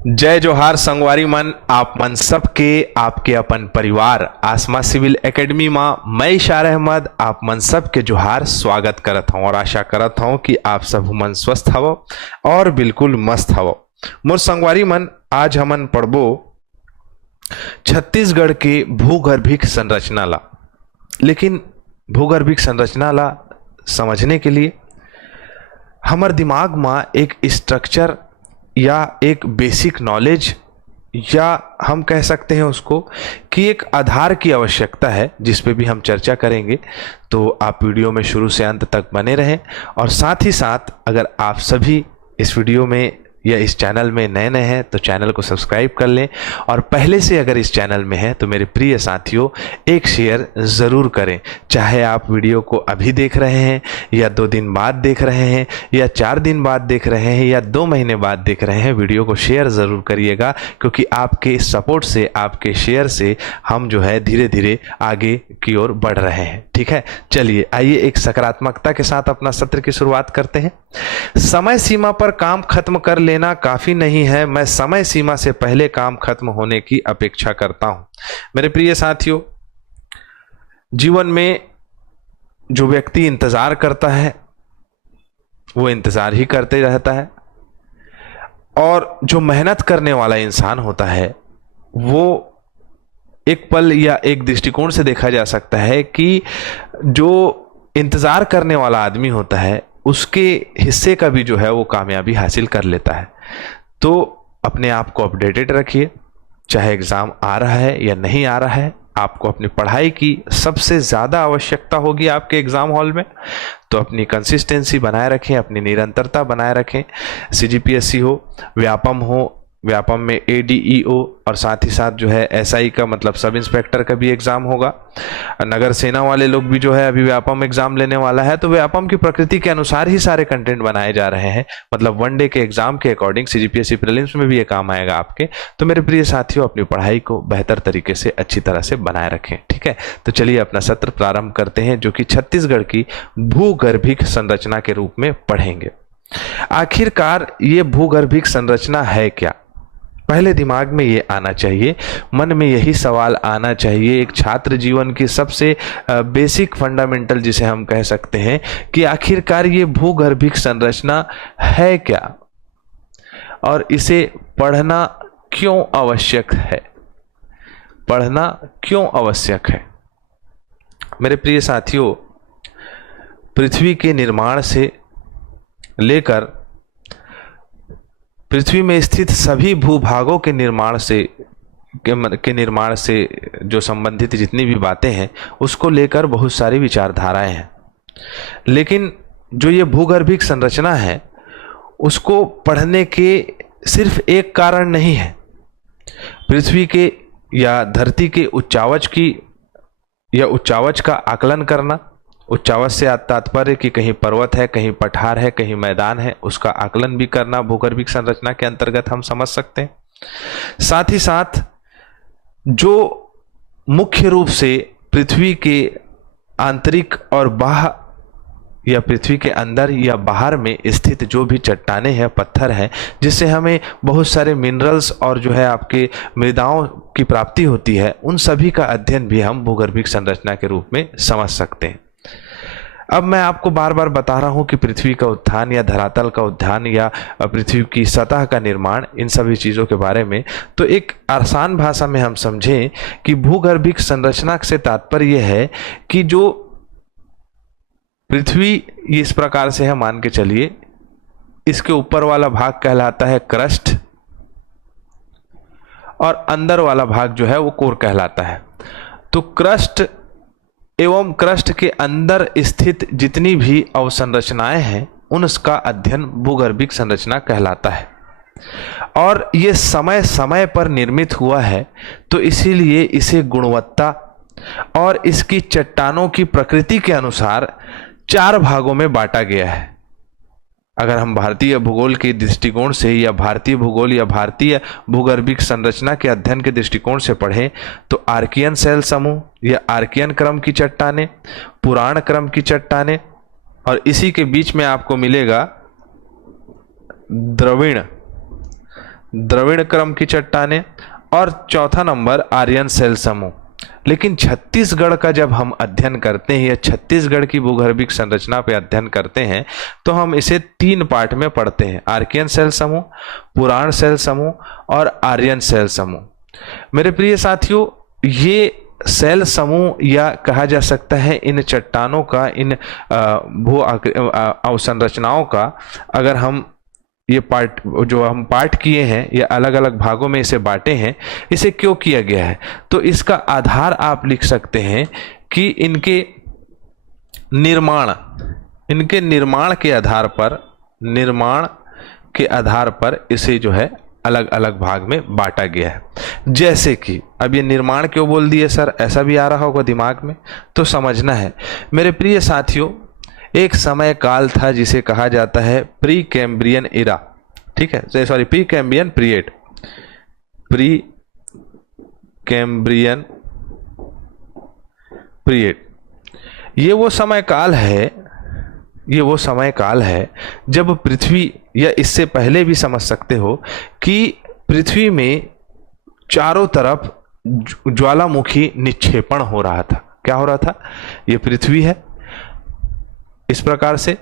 जय जोहार संगवारी मन, आप मन सबके आपके अपन परिवार आसमा सिविल एकेडमी में मैं इशार अहमद आप मन सबके जोहार स्वागत करत हूं और आशा करत हूं कि आप सब मन स्वस्थ हवो और बिल्कुल मस्त हवो। मोर संगवारी मन, आज हमन पढ़बो छत्तीसगढ़ के भूगर्भिक संरचना ला। लेकिन भूगर्भिक संरचना ला समझने के लिए हमार दिमाग में एक स्ट्रक्चर या एक बेसिक नॉलेज या हम कह सकते हैं उसको कि एक आधार की आवश्यकता है, जिस पे भी हम चर्चा करेंगे। तो आप वीडियो में शुरू से अंत तक बने रहें और साथ ही साथ अगर आप सभी इस वीडियो में या इस चैनल में नए नए हैं तो चैनल को सब्सक्राइब कर लें और पहले से अगर इस चैनल में हैं तो मेरे प्रिय साथियों एक शेयर ज़रूर करें। चाहे आप वीडियो को अभी देख रहे हैं या 2 दिन बाद देख रहे हैं या 4 दिन बाद देख रहे हैं या 2 महीने बाद देख रहे हैं, वीडियो को शेयर ज़रूर करिएगा, क्योंकि आपके सपोर्ट से, आपके शेयर से हम जो है धीरे धीरे आगे की ओर बढ़ रहे हैं। ठीक है, चलिए आइए एक सकारात्मकता के साथ अपना सत्र की शुरुआत करते हैं। समय सीमा पर काम खत्म कर लेना काफी नहीं है, मैं समय सीमा से पहले काम खत्म होने की अपेक्षा करता हूं। मेरे प्रिय साथियों, जीवन में जो व्यक्ति इंतजार करता है वो इंतजार ही करते रहता है, और जो मेहनत करने वाला इंसान होता है वो एक पल या एक दृष्टिकोण से देखा जा सकता है कि जो इंतजार करने वाला आदमी होता है उसके हिस्से का भी जो है वो कामयाबी हासिल कर लेता है। तो अपने आप को अपडेटेड रखिए, चाहे एग्ज़ाम आ रहा है या नहीं आ रहा है, आपको अपनी पढ़ाई की सबसे ज़्यादा आवश्यकता होगी आपके एग्ज़ाम हॉल में। तो अपनी कंसिस्टेंसी बनाए रखें, अपनी निरंतरता बनाए रखें। सीजीपीएससी हो, व्यापम हो, व्यापम में एडीईओ और साथ ही साथ जो है एसआई का मतलब सब इंस्पेक्टर का भी एग्ज़ाम होगा। नगर सेना वाले लोग भी जो है अभी व्यापम एग्ज़ाम लेने वाला है, तो व्यापम की प्रकृति के अनुसार ही सारे कंटेंट बनाए जा रहे हैं, मतलब 1 डे के एग्ज़ाम के अकॉर्डिंग। सीजीपीएससी प्रीलिम्स में भी ये काम आएगा आपके। तो मेरे प्रिय साथियों, अपनी पढ़ाई को बेहतर तरीके से, अच्छी तरह से बनाए रखें। ठीक है, तो चलिए अपना सत्र प्रारंभ करते हैं, जो कि छत्तीसगढ़ की भूगर्भिक संरचना के रूप में पढ़ेंगे। आखिरकार ये भूगर्भिक संरचना है क्या? पहले दिमाग में ये आना चाहिए, मन में यही सवाल आना चाहिए। एक छात्र जीवन की सबसे बेसिक फंडामेंटल जिसे हम कह सकते हैं कि आखिरकार ये भूगर्भिक संरचना है क्या और इसे पढ़ना क्यों आवश्यक है? पढ़ना क्यों आवश्यक है? मेरे प्रिय साथियों, पृथ्वी के निर्माण से लेकर पृथ्वी में स्थित सभी भूभागों के निर्माण से जो संबंधित जितनी भी बातें हैं उसको लेकर बहुत सारी विचारधाराएं हैं। लेकिन जो ये भूगर्भिक संरचना है उसको पढ़ने के सिर्फ एक कारण नहीं है। पृथ्वी के या धरती के उच्चावच का आकलन करना, उच्चावच से तात्पर्य कि कहीं पर्वत है, कहीं पठार है, कहीं मैदान है, उसका आकलन भी करना भूगर्भिक संरचना के अंतर्गत हम समझ सकते हैं। साथ ही साथ जो मुख्य रूप से पृथ्वी के आंतरिक और बाह्य या पृथ्वी के अंदर या बाहर में स्थित जो भी चट्टानें हैं, पत्थर हैं, जिससे हमें बहुत सारे मिनरल्स और जो है आपके मृदाओं की प्राप्ति होती है, उन सभी का अध्ययन भी हम भूगर्भिक संरचना के रूप में समझ सकते हैं। अब मैं आपको बार बार बता रहा हूं कि पृथ्वी का उत्थान या धरातल का उत्थान या पृथ्वी की सतह का निर्माण, इन सभी चीज़ों के बारे में, तो एक आसान भाषा में हम समझें कि भूगर्भिक संरचना से तात्पर्य यह है कि जो पृथ्वी इस प्रकार से है, मान के चलिए, इसके ऊपर वाला भाग कहलाता है क्रस्ट और अंदर वाला भाग जो है वो कोर कहलाता है। तो क्रस्ट एवं क्रस्ट के अंदर स्थित जितनी भी अवसंरचनाएं हैं उनका अध्ययन भूगर्भिक संरचना कहलाता है। और ये समय समय पर निर्मित हुआ है, तो इसीलिए इसे गुणवत्ता और इसकी चट्टानों की प्रकृति के अनुसार 4 भागों में बांटा गया है। अगर हम भारतीय भूगोल के दृष्टिकोण से या भारतीय भूगोल या भारतीय भूगर्भिक संरचना के अध्ययन के दृष्टिकोण से पढ़ें तो आर्कियन शैल समूह या आर्कियन क्रम की चट्टानें, पुराण क्रम की चट्टानें, और इसी के बीच में आपको मिलेगा द्रविड़ द्रविड़ क्रम की चट्टानें और चौथा नंबर आर्यन सेल समूह। लेकिन छत्तीसगढ़ का जब हम अध्ययन करते हैं या छत्तीसगढ़ की भूगर्भिक संरचना पे अध्ययन करते हैं तो हम इसे 3 पार्ट में पढ़ते हैं, आर्कियन सेल समूह, पुराण सेल समूह और आर्यन सेल समूह। मेरे प्रिय साथियों, ये सेल समूह या कहा जा सकता है इन चट्टानों का, इन भू अवसंरचनाओं का, अगर हम ये पार्ट जो हम पार्ट किए हैं या अलग अलग भागों में इसे बांटे हैं, इसे क्यों किया गया है, तो इसका आधार आप लिख सकते हैं कि इनके निर्माण के आधार पर इसे जो है अलग अलग भाग में बांटा गया है। जैसे कि अब ये निर्माण क्यों बोल दिए सर, ऐसा भी आ रहा होगा दिमाग में, तो समझना है मेरे प्रिय साथियों। एक समय काल था जिसे कहा जाता है प्री कैम्ब्रियन इरा, ठीक है, sorry pre Cambrian period, pre Cambrian period. ये वो समय काल है जब पृथ्वी, या इससे पहले भी समझ सकते हो कि पृथ्वी में चारों तरफ ज्वालामुखी निक्षेपण हो रहा था। क्या हो रहा था? ये पृथ्वी है इस प्रकार से,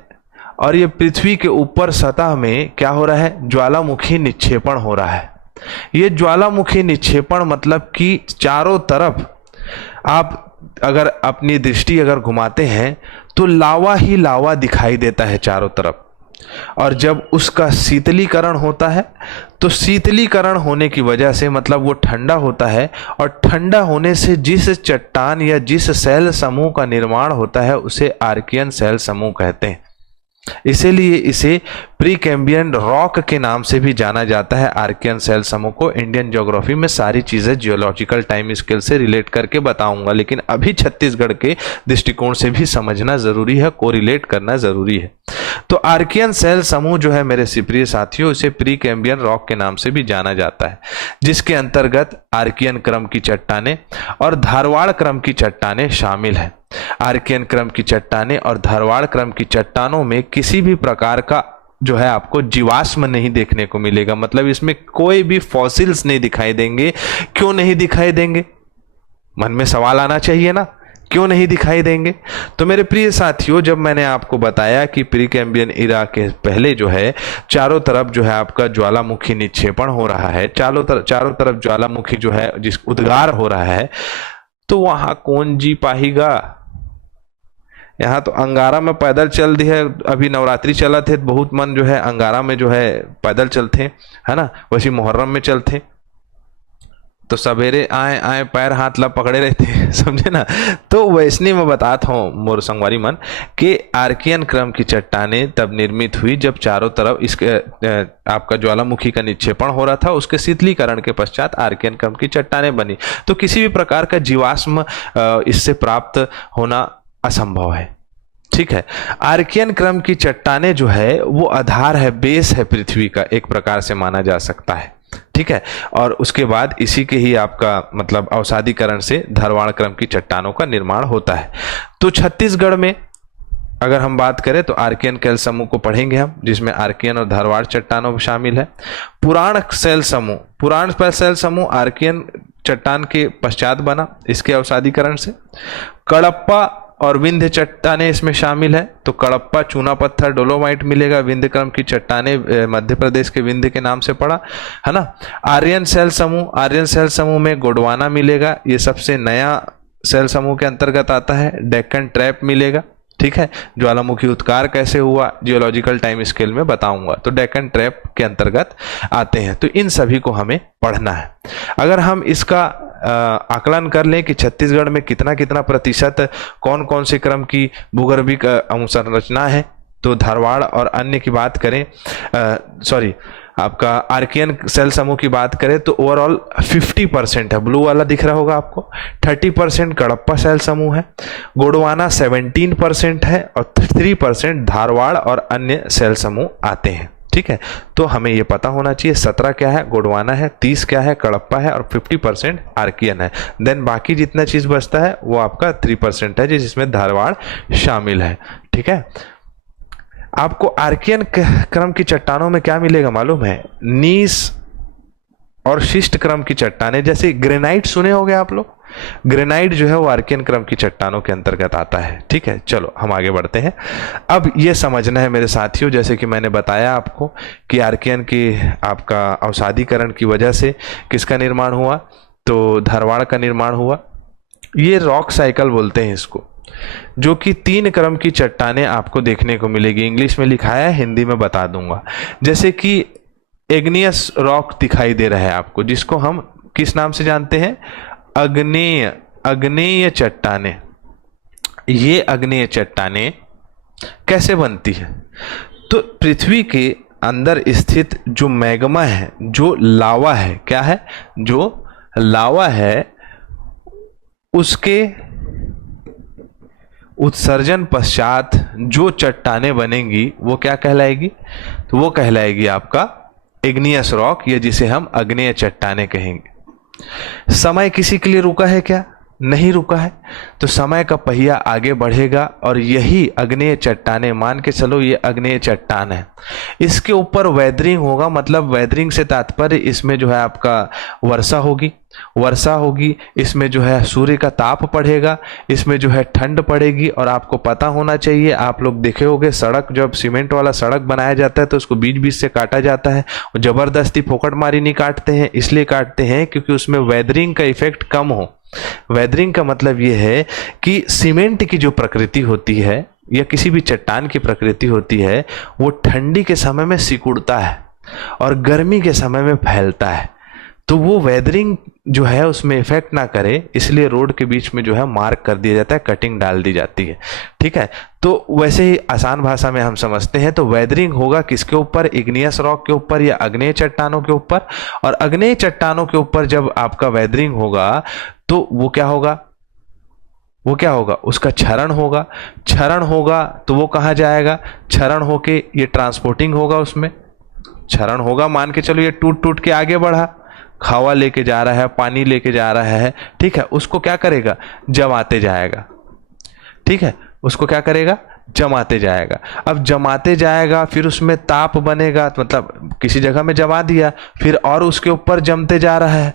और ये पृथ्वी के ऊपर सतह में क्या हो रहा है? ज्वालामुखी निक्षेपण हो रहा है। ये ज्वालामुखी निक्षेपण मतलब कि चारों तरफ आप अगर अपनी दृष्टि अगर घुमाते हैं तो लावा ही लावा दिखाई देता है चारों तरफ, और जब उसका शीतलीकरण होता है तो शीतलीकरण होने की वजह से मतलब वो ठंडा होता है, और ठंडा होने से जिस चट्टान या जिस सेल समूह का निर्माण होता है उसे आर्कियन सेल समूह कहते हैं। इसीलिए इसे प्री कैम्ब्रियन रॉक के नाम से भी जाना जाता है। आर्कियन सेल समूह को इंडियन ज्योग्राफी में सारी चीजें जियोलॉजिकल टाइम स्केल से रिलेट करके बताऊंगा, लेकिन अभी छत्तीसगढ़ के दृष्टिकोण से भी समझना जरूरी है, कोरिलेट करना जरूरी है। तो आर्कियन सेल समूह जो है मेरे प्रिय साथियों, इसे प्री कैम्ब्रियन रॉक के नाम से भी जाना जाता है, जिसके अंतर्गत आर्कियन क्रम की चट्टानें और धारवाड़ क्रम की चट्टानें शामिल हैं। आर्कियन क्रम की चट्टानें और धारवाड़ क्रम की चट्टानों में किसी भी प्रकार का जो है आपको जीवाश्म नहीं देखने को मिलेगा, मतलब इसमें कोई भी फॉसिल्स नहीं दिखाई देंगे। क्यों नहीं दिखाई देंगे? मन में सवाल आना चाहिए ना, क्यों नहीं दिखाई देंगे? तो मेरे प्रिय साथियों, जब मैंने आपको बताया कि प्री कैम्ब्रियन इरा के पहले जो है चारों तरफ जो है आपका ज्वालामुखी निक्षेपण हो रहा है, चारों तरफ ज्वालामुखी जो है जिस उद्गार हो रहा है, तो वहां कौन जी पाएगा? यहाँ तो अंगारा में पैदल चल दी है, अभी नवरात्रि चला थे, बहुत मन जो है अंगारा में जो है पैदल चलते है ना, वैसे मुहर्रम में चलते तो सवेरे आए पैर हाथ ला पकड़े रहते समझे ना। तो वैसने में बताता हूँ मोर संगवारी मन कि आर्कियन क्रम की चट्टानें तब निर्मित हुई जब चारों तरफ इसके आपका ज्वालामुखी का निक्षेपण हो रहा था, उसके शीतलीकरण के पश्चात आर्कियन क्रम की चट्टानें बनी। तो किसी भी प्रकार का जीवाश्म इससे प्राप्त होना असंभव है, ठीक है। आर्कियन क्रम की चट्टानें जो है वो आधार है, बेस है पृथ्वी का, एक प्रकार से माना जा सकता है, ठीक है। और उसके बाद इसी के ही आपका मतलब अवसादीकरण से धारवाड़ क्रम की चट्टानों का निर्माण होता है। तो छत्तीसगढ़ में अगर हम बात करें तो आर्कियन कैल समूह को पढ़ेंगे हम, जिसमें आर्कियन और धारवाड़ चट्टानों शामिल है। पुराण सेल समूह आर्कियन चट्टान के पश्चात बना, इसके अवसादीकरण से। कडप्पा और विंध्य चट्टानें इसमें शामिल है। तो कडप्पा चूना पत्थर डोलोमाइट मिलेगा, विंध्य क्रम की चट्टानें मध्य प्रदेश के विंध्य के नाम से पड़ा है ना। आर्यन सेल समूह में गोंडवाना मिलेगा, ये सबसे नया सेल समूह के अंतर्गत आता है। डेक्कन ट्रैप मिलेगा, ठीक है। ज्वालामुखी उत्कार कैसे हुआ जियोलॉजिकल टाइम स्केल में बताऊंगा, तो डेक्कन ट्रैप के अंतर्गत आते हैं। तो इन सभी को हमें पढ़ना है। अगर हम इसका आकलन कर लें कि छत्तीसगढ़ में कितना कितना प्रतिशत कौन कौन से क्रम की भूगर्भिक संरचना है, तो धारवाड़ और अन्य की बात करें, आपका आर्कियन सेल समूह की बात करें तो ओवरऑल 50% है, ब्लू वाला दिख रहा होगा आपको। 30% कडप्पा सेल समूह है, गोंडवाना 17% है, और 3% धारवाड़ और अन्य सेल समूह आते हैं, ठीक है। तो हमें ये पता होना चाहिए 17 क्या है, गोंडवाना है, 30 क्या है, कडप्पा है, और 50% आर्कियन है। देन बाकी जितना चीज बचता है वो आपका 3% है, जिसमें धारवाड़ शामिल है, ठीक है। आपको आर्कियन क्रम की चट्टानों में क्या मिलेगा मालूम है? नीस और शिष्ट क्रम की चट्टानें, जैसे ग्रेनाइट सुने होंगे आप लोग, ग्रेनाइट जो है वो आर्कियन क्रम की चट्टानों के अंतर्गत आता है। ठीक है, चलो हम आगे बढ़ते हैं। अब ये समझना है मेरे साथियों, जैसे कि मैंने बताया आपको कि आर्कियन की आपका अवसादीकरण की वजह से किसका निर्माण हुआ, तो धारवाड़ का निर्माण हुआ। ये रॉक साइकिल बोलते हैं इसको, जो कि 3 क्रम की चट्टानें आपको देखने को मिलेगी। इंग्लिश में लिखा है, हिंदी में बता दूंगा। जैसे कि एग्नियस रॉक दिखाई दे रहा है आपको, जिसको हम किस नाम से जानते हैं, अग्नेय, अग्नेय चट्टानें। ये अग्नेय चट्टानें कैसे बनती है, तो पृथ्वी के अंदर स्थित जो मैग्मा है, जो लावा है, क्या है, जो लावा है, उसके उत्सर्जन पश्चात जो चट्टानें बनेंगी वो क्या कहलाएगी, तो वो कहलाएगी आपका इग्नियस रॉक, या जिसे हम अग्नेय चट्टानें कहेंगे। समय किसी के लिए रुका है क्या, नहीं रुका है, तो समय का पहिया आगे बढ़ेगा और यही अग्नेय चट्टानें, मान के चलो ये अग्नेय चट्टान है, इसके ऊपर वेदरिंग होगा। मतलब वेदरिंग से तात्पर्य इसमें जो है आपका वर्षा होगी, वर्षा होगी, इसमें जो है सूर्य का ताप बढ़ेगा, इसमें जो है ठंड पड़ेगी। और आपको पता होना चाहिए, आप लोग देखे होंगे सड़क, जब सीमेंट वाला सड़क बनाया जाता है तो उसको बीच बीच से काटा जाता है, और जबरदस्ती फोकट मारी नहीं काटते हैं, इसलिए काटते हैं क्योंकि उसमें वेदरिंग का इफेक्ट कम हो। वेदरिंग का मतलब ये है कि सीमेंट की जो प्रकृति होती है या किसी भी चट्टान की प्रकृति होती है, वो ठंडी के समय में सिकुड़ता है और गर्मी के समय में फैलता है, तो वो वेदरिंग जो है उसमें इफेक्ट ना करे, इसलिए रोड के बीच में जो है मार्क कर दिया जाता है, कटिंग डाल दी जाती है। ठीक है, तो वैसे ही आसान भाषा में हम समझते हैं, तो वेदरिंग होगा किसके ऊपर, इग्नियस रॉक के ऊपर या अग्नेय चट्टानों के ऊपर। और अग्नेय चट्टानों के ऊपर जब आपका वेदरिंग होगा तो वो क्या होगा, वो क्या होगा, उसका क्षरण होगा। क्षरण होगा तो वो कहाँ जाएगा, क्षरण होके ये ट्रांसपोर्टिंग होगा, उसमें क्षरण होगा, मान के चलो ये टूट टूट के आगे बढ़ा, हवा लेके जा रहा है, पानी लेके जा रहा है, ठीक है, उसको क्या करेगा, जमाते जाएगा। ठीक है, उसको क्या करेगा, जमाते जाएगा। अब जमाते जाएगा, फिर उसमें ताप बनेगा, मतलब किसी जगह में जमा दिया, फिर और उसके ऊपर जमते जा रहा है,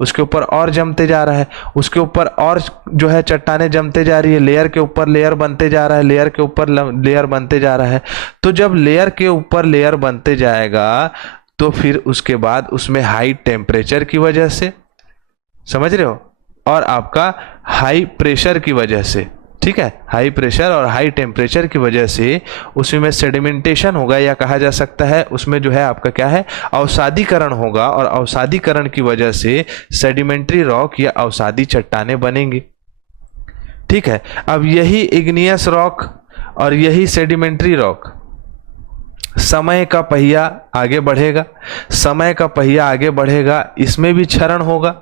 उसके ऊपर और जमते जा रहा है, उसके ऊपर और जो है चट्टानें जमते जा रही है, लेयर के ऊपर लेयर बनते जा रहा है, लेयर के ऊपर लेयर बनते जा रहा है। तो जब लेयर के ऊपर लेयर बनते जाएगा तो फिर उसके बाद उसमें हाई टेम्परेचर की वजह से, समझ रहे हो, और आपका हाई प्रेशर की वजह से, ठीक है, हाई प्रेशर और हाई टेम्परेचर की वजह से उसमें सेडिमेंटेशन होगा, या कहा जा सकता है उसमें जो है आपका क्या है, अवसादीकरण होगा, और अवसादीकरण की वजह से सेडिमेंट्री रॉक या अवसादी चट्टानें बनेंगी। ठीक है, अब यही इग्नियस रॉक और यही सेडिमेंट्री रॉक, समय का पहिया आगे बढ़ेगा, समय का पहिया आगे बढ़ेगा, इसमें भी क्षरण होगा,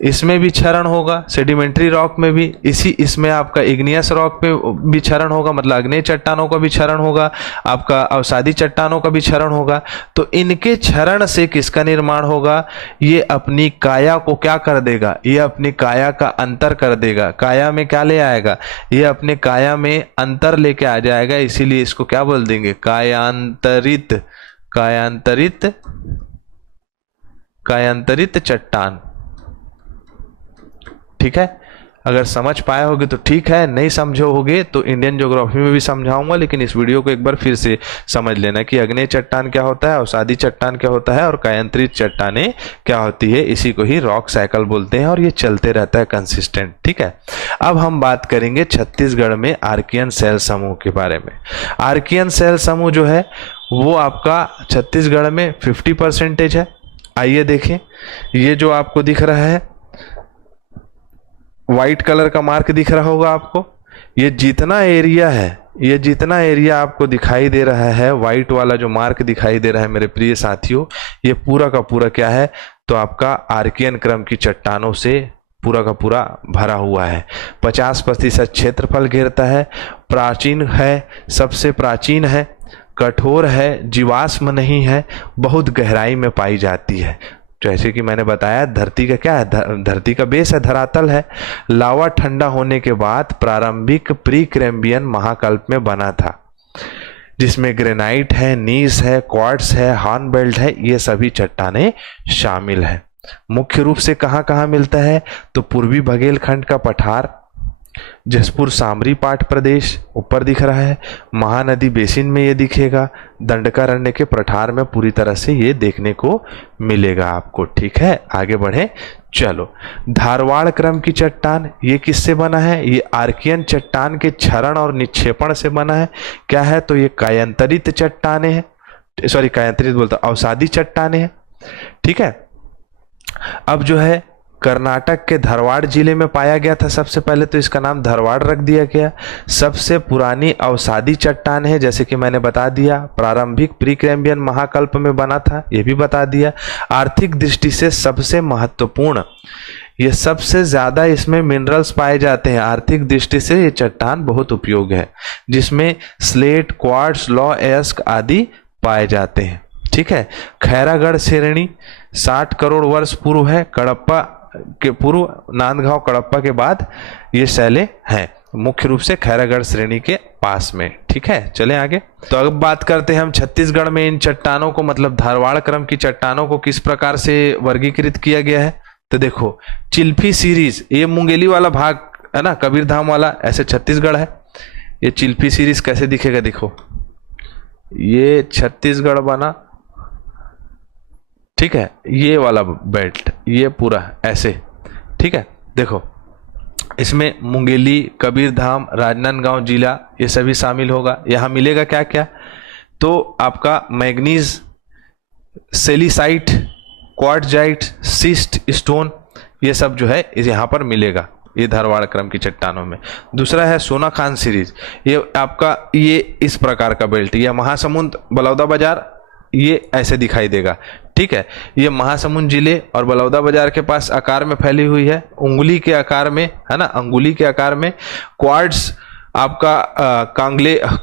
इसमें भी क्षरण होगा, सेडिमेंट्री रॉक में भी, इसमें आपका इग्नियस रॉक पे भी क्षरण होगा, मतलब अग्नेय चट्टानों का भी क्षरण होगा, आपका अवसादी चट्टानों का भी क्षरण होगा। तो इनके क्षरण से किसका निर्माण होगा, ये अपनी काया को क्या कर देगा, ये अपनी काया का अंतर कर देगा, काया में क्या ले आएगा, ये अपने काया में अंतर लेके आ जाएगा, इसीलिए इसको क्या बोल देंगे, कायांतरित, कायांतरित, कायांतरित चट्टान। ठीक है, अगर समझ पाए होगे तो ठीक है, नहीं समझे होगे तो इंडियन ज्योग्राफी में भी समझाऊंगा, लेकिन इस वीडियो को एक बार फिर से समझ लेना कि अग्नेय चट्टान क्या होता है, अवसादी चट्टान क्या होता है और कायांतरित चट्टानें क्या होती है। इसी को ही रॉक साइकिल बोलते हैं और ये चलते रहता है कंसिस्टेंट। ठीक है, अब हम बात करेंगे छत्तीसगढ़ में आर्कियन सेल समूह के बारे में। आर्कियन सेल समूह जो है वो आपका छत्तीसगढ़ में 50% है। आइए देखें, ये जो आपको दिख रहा है व्हाइट कलर का मार्क दिख रहा होगा आपको, ये जितना एरिया है, ये जितना एरिया आपको दिखाई दे रहा है, व्हाइट वाला जो मार्क दिखाई दे रहा है मेरे प्रिय साथियों, ये पूरा का पूरा क्या है, तो आपका आर्कियन क्रम की चट्टानों से पूरा का पूरा भरा हुआ है। 50% क्षेत्रफल घेरता है, प्राचीन है, सबसे प्राचीन है, कठोर है, जीवाश्म नहीं है, बहुत गहराई में पाई जाती है। जैसे कि मैंने बताया, धरती का क्या है, धरती का बेस है, धरातल है। लावा ठंडा होने के बाद प्रारंभिक प्री कैम्ब्रियन महाकल्प में बना था। जिसमें ग्रेनाइट है, नीस है, क्वार्ट्स है, हॉर्नबेल्ट है, ये सभी चट्टानें शामिल है। मुख्य रूप से कहाँ कहाँ मिलता है, तो पूर्वी बघेलखंड का पठार, जसपुर सामरी पाट प्रदेश ऊपर दिख रहा है, महानदी बेसिन में ये दिखेगा, दंडकारण्य के पठार में पूरी तरह से ये देखने को मिलेगा आपको। ठीक है, आगे बढ़े चलो। धारवाड़ क्रम की चट्टान, ये किससे बना है, ये आर्कियन चट्टान के क्षरण और निक्षेपण से बना है। क्या है, तो ये कायांतरित चट्टाने हैं, सॉरी कायांतरित बोलता, अवसादी चट्टाने हैं। ठीक है, अब जो है कर्नाटक के धारवाड़ जिले में पाया गया था सबसे पहले, तो इसका नाम धारवाड़ रख दिया गया। सबसे पुरानी अवसादी चट्टान है, जैसे कि मैंने बता दिया, प्रारंभिक प्रीकैम्बियन महाकल्प में बना था, ये भी बता दिया। आर्थिक दृष्टि से सबसे महत्वपूर्ण, ये सबसे ज्यादा इसमें मिनरल्स पाए जाते हैं, आर्थिक दृष्टि से ये चट्टान बहुत उपयोगी है, जिसमें स्लेट, क्वार्ट्ज, लौह अयस्क आदि पाए जाते हैं। ठीक है, खैरागढ़ श्रेणी 60 करोड़ वर्ष पूर्व है, कडप्पा के पूर्व, नांदगांव कडप्पा के बाद ये शैलें हैं, मुख्य रूप से खैरागढ़ श्रेणी के पास में। ठीक है, चलें आगे। तो अब बात करते हैं हम छत्तीसगढ़ में इन चट्टानों को, मतलब धारवाड़ क्रम की चट्टानों को किस प्रकार से वर्गीकृत किया गया है। तो देखो, चिल्फी सीरीज, ये मुंगेली वाला भाग है ना, कबीरधाम वाला, ऐसे छत्तीसगढ़ है। ये चिल्फी सीरीज कैसे दिखेगा, देखो ये छत्तीसगढ़ बना, ठीक है, ये वाला बेल्ट, ये पूरा ऐसे। ठीक है, देखो इसमें मुंगेली, कबीरधाम, राजनांदगांव जिला ये सभी शामिल होगा। यहाँ मिलेगा क्या क्या, तो आपका मैग्नीज, सेलिसाइट, क्वार्टजाइट, सिस्ट स्टोन, ये सब जो है यहाँ पर मिलेगा, ये धारवाड़ क्रम की चट्टानों में। दूसरा है सोना खान सीरीज, ये आपका ये इस प्रकार का बेल्ट, ये महासमुंद, बलौदाबाजार, ये ऐसे दिखाई देगा। ठीक है, ये महासमुंद जिले और बलौदाबाजार के पास आकार में फैली हुई है, उंगली के आकार में है ना, अंगुली के आकार में। क्वार्ट्ज आपका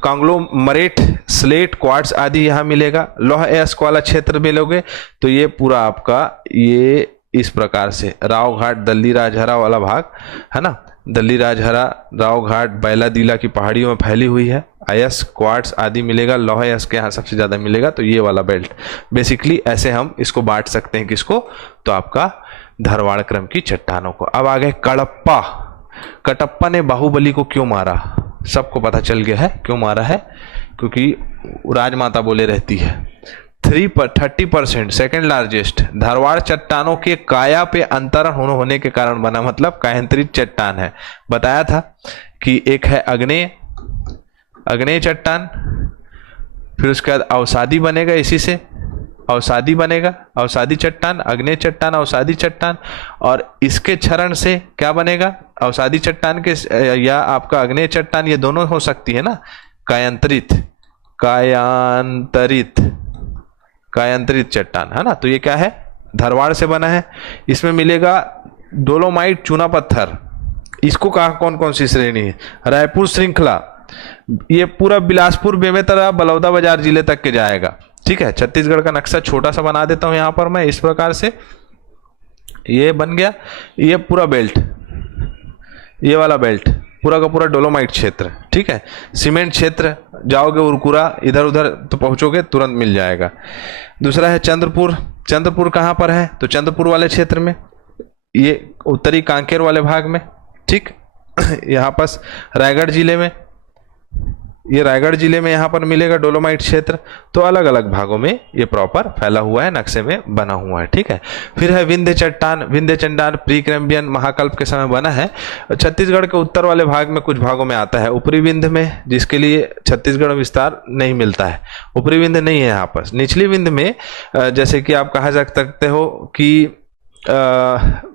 कांग्लोमरेट, स्लेट, क्वार्ट्ज आदि यहाँ मिलेगा। लौह अयस्क वाला क्षेत्र मिलोगे तो ये पूरा आपका ये इस प्रकार से रावघाट, दल्ली राजहरा वाला भाग है ना, दल्ली राजहरा, रावघाट, बैलादीला की पहाड़ियों में फैली हुई है। अयस्क, क्वार्ट्ज आदि मिलेगा, लौह अयस्क यहाँ सबसे ज्यादा मिलेगा। तो ये वाला बेल्ट बेसिकली ऐसे हम इसको बांट सकते हैं, किसको, तो आपका धारवाड़ क्रम की चट्टानों को। अब आ गए कडप्पा। कटप्पा ने बाहुबली को क्यों मारा, सबको पता चल गया है क्यों मारा है, क्योंकि राजमाता बोले रहती है। 30% सेकेंड लार्जेस्ट धारवाड़ चट्टानों के काया पे अंतरण होने के कारण बना, मतलब कायांतरित चट्टान है। बताया था कि एक है अग्नेय चट्टान, फिर उसके बाद अवसादी बनेगा, इसी से अवसादी बनेगा, अवसादी चट्टान, अग्नेय चट्टान, अवसादी चट्टान, और इसके क्षरण से क्या बनेगा, अवसादी चट्टान के या आपका अग्नेय चट्टान, ये दोनों हो सकती है ना, कायांतरित चट्टान है ना। तो ये क्या है, धारवाड़ से बना है। इसमें मिलेगा डोलोमाइट, चूना पत्थर, इसको कहा कौन कौन सी श्रेणी है, रायपुर श्रृंखला, ये पूरा बिलासपुर, बेमेतरा, बलौदाबाजार जिले तक के जाएगा। ठीक है, छत्तीसगढ़ का नक्शा छोटा सा बना देता हूं यहां पर मैं, इस प्रकार से ये बन गया। ये पूरा बेल्ट, ये वाला बेल्ट पूरा का पूरा डोलोमाइट क्षेत्र। ठीक है, सीमेंट क्षेत्र, जाओगे उरकुरा, इधर उधर तो पहुंचोगे तुरंत मिल जाएगा। दूसरा है चंद्रपुर। चंद्रपुर कहां पर है, तो चंद्रपुर वाले क्षेत्र में, ये उत्तरी कांकेर वाले भाग में। ठीक, यहाँ पास रायगढ़ जिले में, ये रायगढ़ जिले में यहाँ पर मिलेगा डोलोमाइट क्षेत्र। तो अलग अलग भागों में ये प्रॉपर फैला हुआ है, नक्शे में बना हुआ है। ठीक है, फिर है विंध्य चट्टान। विंध्य चट्टान प्रीकैम्बियन महाकल्प के समय बना है, छत्तीसगढ़ के उत्तर वाले भाग में कुछ भागों में आता है, ऊपरी विंध्य में, जिसके लिए छत्तीसगढ़ विस्तार नहीं मिलता है, ऊपरी विंध्य नहीं है यहाँ पर। निचली विंध्य में जैसे कि आप कहा जा सकते हो कि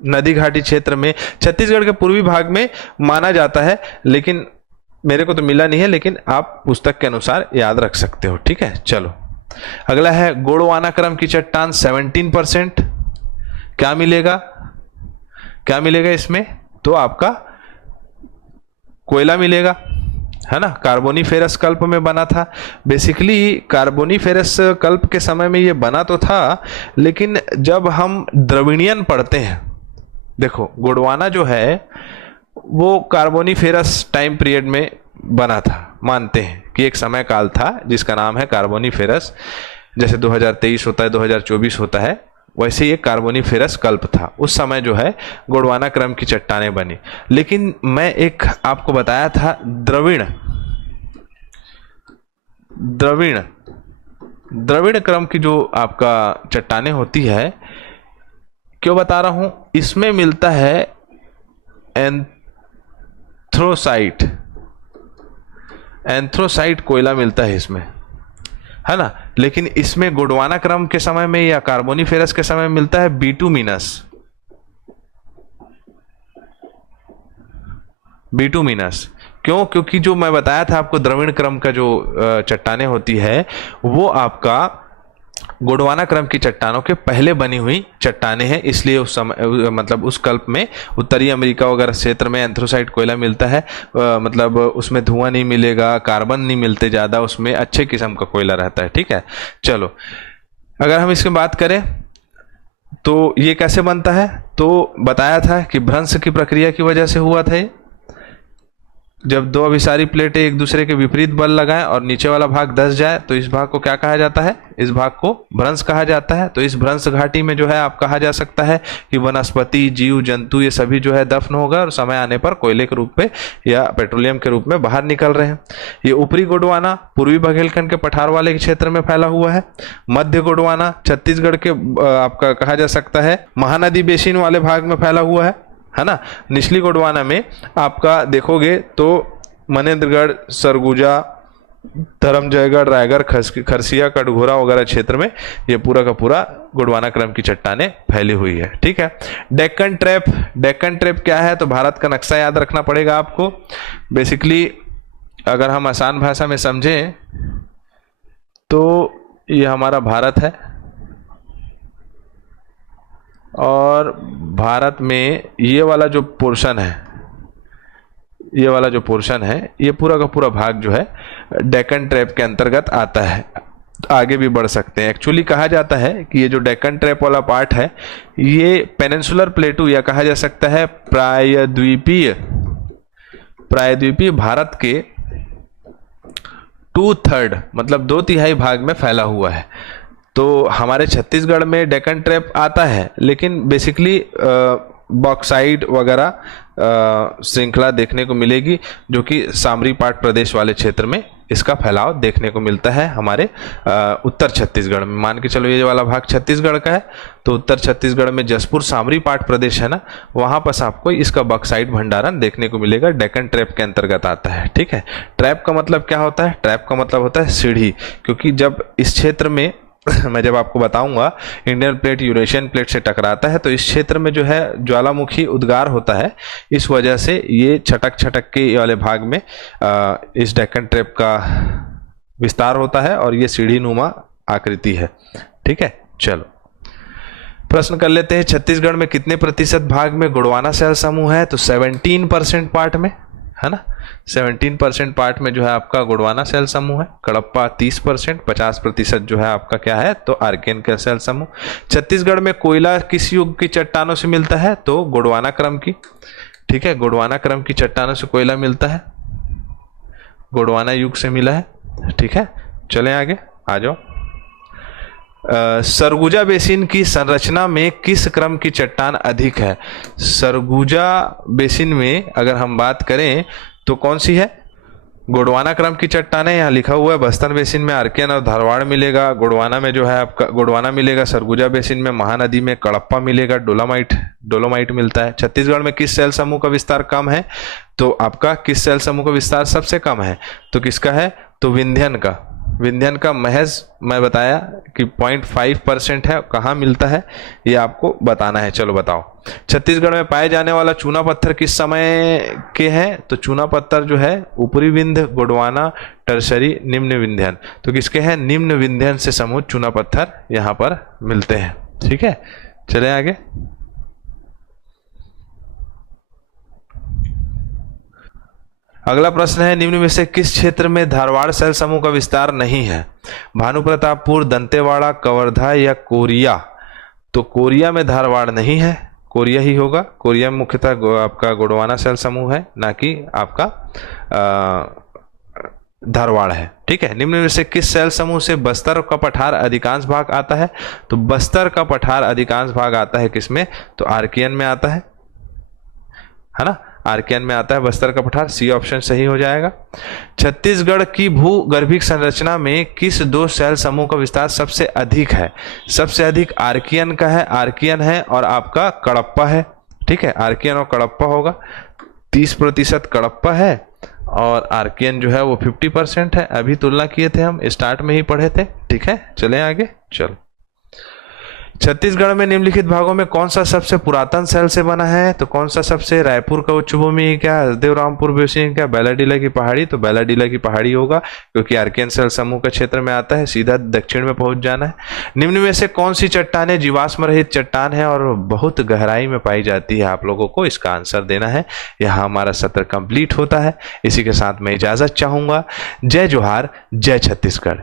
नदी घाटी क्षेत्र में, छत्तीसगढ़ के पूर्वी भाग में माना जाता है, लेकिन मेरे को तो मिला नहीं है, लेकिन आप पुस्तक के अनुसार याद रख सकते हो। ठीक है, चलो अगला है गोंडवाना क्रम की चट्टान, 17%। क्या मिलेगा, क्या मिलेगा इसमें, तो आपका कोयला मिलेगा, है ना। कार्बोनिफेरस कल्प में बना था। बेसिकली कार्बोनिफेरस कल्प के समय में ये बना तो था, लेकिन जब हम द्रविड़ियन पढ़ते हैं, देखो गोंडवाना जो है वो कार्बोनिफेरस टाइम पीरियड में बना था। मानते हैं कि एक समय काल था जिसका नाम है कार्बोनीफेरस। जैसे 2023 होता है, 2024 होता है, वैसे ये कार्बोनीफेरस कल्प था। उस समय जो है गोंडवाना क्रम की चट्टानें बनी। लेकिन मैं एक आपको बताया था द्रविड़ द्रविड़ द्रविड़ क्रम की जो आपका चट्टानें होती है, क्यों बता रहा हूं, इसमें मिलता है एंथ्रोसाइट। एंथ्रोसाइट कोयला मिलता है इसमें, है ना। लेकिन इसमें गोंडवाना क्रम के समय में या कार्बोनीफेरस के समय में मिलता है बिटुमिनस। बिटुमिनस क्यों? क्योंकि जो मैं बताया था आपको द्रविड़ क्रम का जो चट्टानें होती है वो आपका गोंडवाना क्रम की चट्टानों के पहले बनी हुई चट्टानें हैं, इसलिए उस समय मतलब उस कल्प में उत्तरी अमेरिका वगैरह क्षेत्र में एंथ्रोसाइट कोयला मिलता है। मतलब उसमें धुआं नहीं मिलेगा, कार्बन नहीं मिलते ज़्यादा, उसमें अच्छे किस्म का कोयला रहता है। ठीक है, चलो अगर हम इसकी बात करें तो ये कैसे बनता है, तो बताया था कि भ्रंश की प्रक्रिया की वजह से हुआ था। जब दो अभिसारी प्लेटें एक दूसरे के विपरीत बल लगाएं और नीचे वाला भाग धंस जाए तो इस भाग को क्या कहा जाता है? इस भाग को भ्रंश कहा जाता है। तो इस भ्रंश घाटी में जो है आप कहा जा सकता है कि वनस्पति, जीव जंतु ये सभी जो है दफन होगा और समय आने पर कोयले के रूप में या पेट्रोलियम के रूप में बाहर निकल रहे हैं। ये ऊपरी गोंडवाना पूर्वी बुंदेलखंड के पठार वाले क्षेत्र में फैला हुआ है। मध्य गोंडवाना छत्तीसगढ़ के आपका कहा जा सकता है महानदी बेसिन वाले भाग में फैला हुआ है ना। निचली गोंडवाना में आपका देखोगे तो मनेन्द्रगढ़, सरगुजा, धर्मजयगढ़, रायगढ़, खरसिया, कटघोरा वगैरह क्षेत्र में ये पूरा का पूरा गोंडवाना क्रम की चट्टानें फैली हुई है। ठीक है, डेक्कन ट्रैप। डेक्कन ट्रैप क्या है? तो भारत का नक्शा याद रखना पड़ेगा आपको। बेसिकली अगर हम आसान भाषा में समझें तो ये हमारा भारत है और भारत में ये वाला जो पोर्शन है, ये वाला जो पोर्शन है, ये पूरा का पूरा भाग जो है डेक्कन ट्रैप के अंतर्गत आता है। आगे भी बढ़ सकते हैं। एक्चुअली कहा जाता है कि ये जो डेक्कन ट्रैप वाला पार्ट है ये पेनिनसुलर प्लेटू या कहा जा सकता है प्रायद्वीपीय भारत के 2/3 मतलब 2/3 भाग में फैला हुआ है। तो हमारे छत्तीसगढ़ में डेक्कन ट्रैप आता है, लेकिन बेसिकली बॉक्साइट वगैरह श्रृंखला देखने को मिलेगी जो कि सामरी पाट प्रदेश वाले क्षेत्र में इसका फैलाव देखने को मिलता है। हमारे उत्तर छत्तीसगढ़ में मान के चलो ये वाला भाग छत्तीसगढ़ का है, तो उत्तर छत्तीसगढ़ में जसपुर सामरी पाट प्रदेश है ना, वहां पर आपको इसका बॉक्साइट भंडारण देखने को मिलेगा। डेक्कन ट्रैप के अंतर्गत आता है। ठीक है, ट्रैप का मतलब क्या होता है? ट्रैप का मतलब होता है सीढ़ी, क्योंकि जब इस क्षेत्र में मैं जब आपको बताऊंगा इंडियन प्लेट यूरेशियन प्लेट से टकराता है तो इस क्षेत्र में जो है ज्वालामुखी उद्गार होता है। इस वजह से ये छटक छटक के वाले भाग में इस डेक्कन ट्रैप का विस्तार होता है और ये सीढ़ी नुमा आकृति है। ठीक है, चलो प्रश्न कर लेते हैं। छत्तीसगढ़ में कितने प्रतिशत भाग में गोंडवाना सेल समूह है? तो 17% पार्ट में, है ना। 17% पार्ट में जो है आपका गोंडवाना सेल समूह है। कडप्पा 30%, 50% जो है आपका क्या है? तो आर्कियन का सेल समूह। छत्तीसगढ़ में कोयला किस युग की चट्टानों से मिलता है? तो गोंडवाना क्रम की। ठीक है, गोंडवाना क्रम की चट्टानों से कोयला मिलता है, गोंडवाना युग से मिला है। ठीक है, चलें आगे, आ जाओ। सरगुजा बेसिन की संरचना में किस क्रम की चट्टान अधिक है? सरगुजा बेसिन में अगर हम बात करें तो कौन सी है? गोंडवाना क्रम की चट्टानें। यहाँ लिखा हुआ है बस्तर बेसिन में आर्कियन और धारवाड़ मिलेगा, गोंडवाना में जो है आपका गोंडवाना मिलेगा, सरगुजा बेसिन में महानदी में कडप्पा मिलेगा, डोलोमाइट मिलता है। छत्तीसगढ़ में किस सेल समूह का विस्तार कम है? तो आपका किस सेल समूह का विस्तार सबसे कम है? तो किसका है? तो विंध्यन का महज मैं बताया कि 0.5% है। कहाँ मिलता है ये आपको बताना है। चलो बताओ। छत्तीसगढ़ में पाए जाने वाला चूना पत्थर किस समय के हैं? तो चूना पत्थर जो है ऊपरी विंध्य, गोंडवाना, टर्सरी, निम्न विंध्यन। तो किसके हैं? निम्न विंध्यन से समूह चूना पत्थर यहाँ पर मिलते हैं। ठीक है, चले आगे। अगला प्रश्न है, निम्न में से किस क्षेत्र में धारवाड़ सेल समूह का विस्तार नहीं है? भानुप्रतापपुर, दंतेवाड़ा, कवर्धा या कोरिया? तो कोरिया में धारवाड़ नहीं है, कोरिया ही होगा। कोरिया में मुख्यतः आपका गोंडवाना सेल समूह है, ना कि आपका धारवाड़ है। ठीक है, निम्न में से किस शैल समूह से बस्तर का पठार अधिकांश भाग आता है? तो बस्तर का पठार अधिकांश भाग आता है किसमें? तो आर्कियन में आता है ना, आर्कियन में आता है बस्तर का पठार। सी ऑप्शन सही हो जाएगा। छत्तीसगढ़ की भूगर्भिक संरचना में किस दो शैल समूह का विस्तार सबसे अधिक है? सबसे अधिक आर्कियन का है, आर्कियन है और आपका कडप्पा है। ठीक है, आर्कियन और कडप्पा होगा। 30% कडप्पा है और आर्कियन जो है वो 50% है। अभी तुलना किए थे, हम स्टार्ट में ही पढ़े थे। ठीक है, चलें आगे। चलो, छत्तीसगढ़ में निम्नलिखित भागों में कौन सा सबसे पुरातन शैल से बना है? तो कौन सा सबसे? रायपुर का उच्च भूमि क्या, देवरामपुर बेसिन क्या, बैलाडीला की पहाड़ी? तो बैलाडीला की पहाड़ी होगा, क्योंकि आर्कियन शैल समूह के क्षेत्र में आता है। सीधा दक्षिण में पहुंच जाना है। निम्न में से कौन सी चट्टानें जीवाश्म रहित चट्टान है और बहुत गहराई में पाई जाती है? आप लोगों को इसका आंसर देना है। यहाँ हमारा सत्र कंप्लीट होता है। इसी के साथ मैं इजाजत चाहूंगा। जय जोहार, जय छत्तीसगढ़।